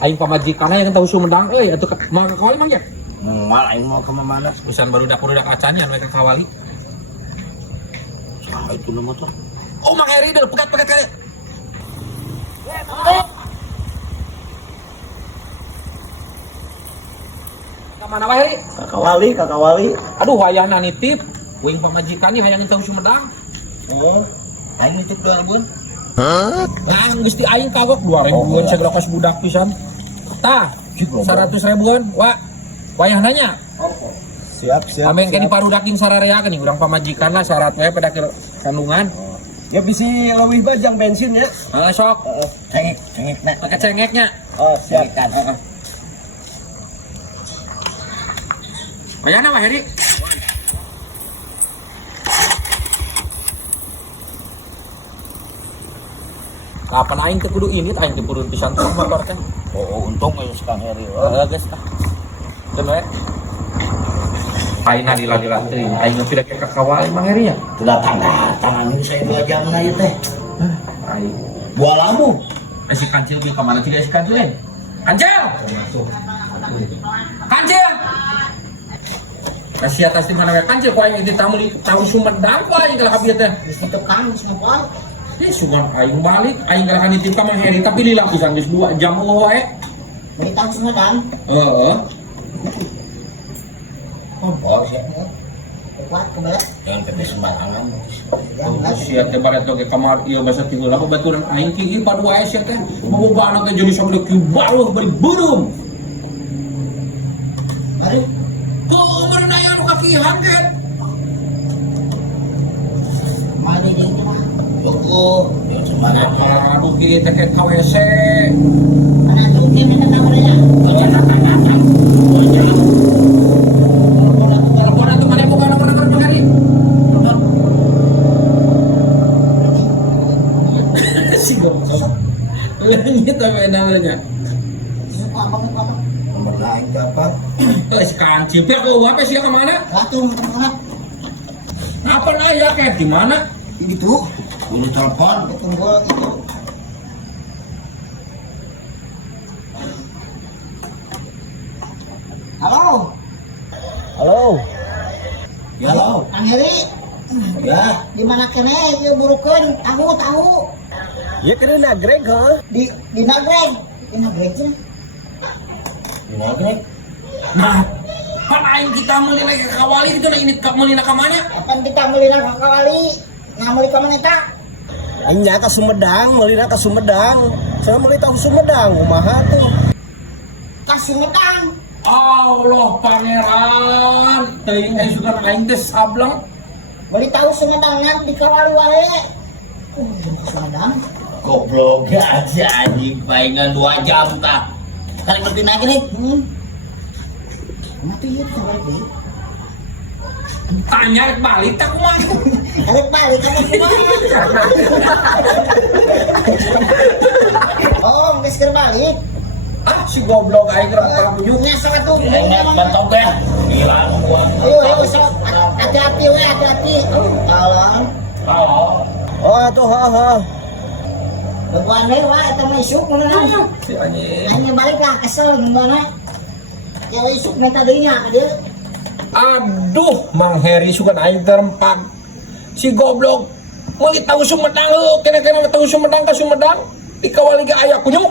aing pamajikanna yang tahu Sumedang euy atuh mau ka kawali mah ya. Moal aing mau ke mana? Usan barudak acannya mereka kawali. Saha itu nama tuh? Oh Mang Heri deh pegat kali. Mana wae Heri? Kakawali. Aduh hayangna nitip. Wing pamajikannya hayang tahu Sumedang. Oh, aing nitip dua albun. Lah gusti aing kagok 2000-an segala kos budak pisan. Tah, 100 ribuan. Wayah nanya. Siap. Amin kini parudaking sararea kan urang pamajikan lah syarat we pada kandungan. Ya bisi leuwih bajang bensin ya. Sok. Cengek na. Pakai cengeknya. Oh, siap kan. Wayahna wah Heri. Kapan aing teh kudu ini aing teh purun pisan teh motor teh. Oh, untung ya sekarang Heri. Geus tah. Keun we. Aina dila-dila teh, aing mah tidak ke kawali Mang Heri ya. Datang ini saya 2 jam na ieu teh. Aing Buah lamu. si kancil ge ka mana tidak si kancil lain. Kancil. Kancil. Kasih atas di mana we kancil ku aing di tamu Sumedang ku aing kalau abdi teh. Geus ditukang geus ngepol. Sugan aing balik, aing geus nitip ka Mang Heri tapi lila pisan geus 2 jam wae. Beli tahu Sumedang. Heeh. Oh, siap. Kuat kebelet. Jangan gede sembarangan. Sia teh baret oge kamar ieu basa tinggal apa baturan aing kieu padu wae sia teh. Babobana teh jadi sok deuk baruh bari burung. Mari. Ku berenang anu kaki hangket. Mari jeung itu mah. Oh, jangan sembarangan. Aduh kieu teh ke KWC. Mana tuh kene namanya? Telepon atuh mana buka nomor Mang Heri. Si goblok. Leungit ame namanya. Nomor lain apa? Si kancil teh apa sih ka mana? Ratu mana? Apa lah ya kayak di mana? Gitu. Ini telepon. Tunggu itu. Halo, Halo. Ya, halo. Kang Heri. Ya. Di mana kene ieu burukeun tahu. Ya kira nagreg ha? Di Nagreg. Di Nagreg sih. Nagreg. Nah, kan aing kita meuli lagi ke kawali gitu na ini meuli ka mana? Apan kita meulina ka kawali. Ngamuli ka mana eta? Aing nya ka Sumedang, meulina ka Sumedang. Saya meuli tahu Sumedang, kumaha tuh? Ka Sumedang. Allah pangeran, teuing aing sugan aing teh sableng. Meuli tahu Sumedangan di kawali wae. Ka Sumedang. Goblok aja anjing palingan 2 jam tah. Kali ngerti lagi nih. Mati ieu kawali deui. Tanya balik tak kumaha. Arek balik kamu kumaha? Oh, geus keur balik. Ah si goblok aing rek punyuk. Nya satu. Enak bantok ya. Gila gua. Ayo, sok. Hati-hati we, hati-hati. Tolong. Oh, tuh ha. Bebuan we wa eta mah isuk mana? Si anjing. Hanya balik lah kesel gimana? Ya isuk minta deui nya ka dieu. Aduh, Mang Heri sugan aing terempat. Si goblok meuli tahu Sumedang heuh, kena tahu Sumedang ka Sumedang. Di kawali ge aya kunyuk.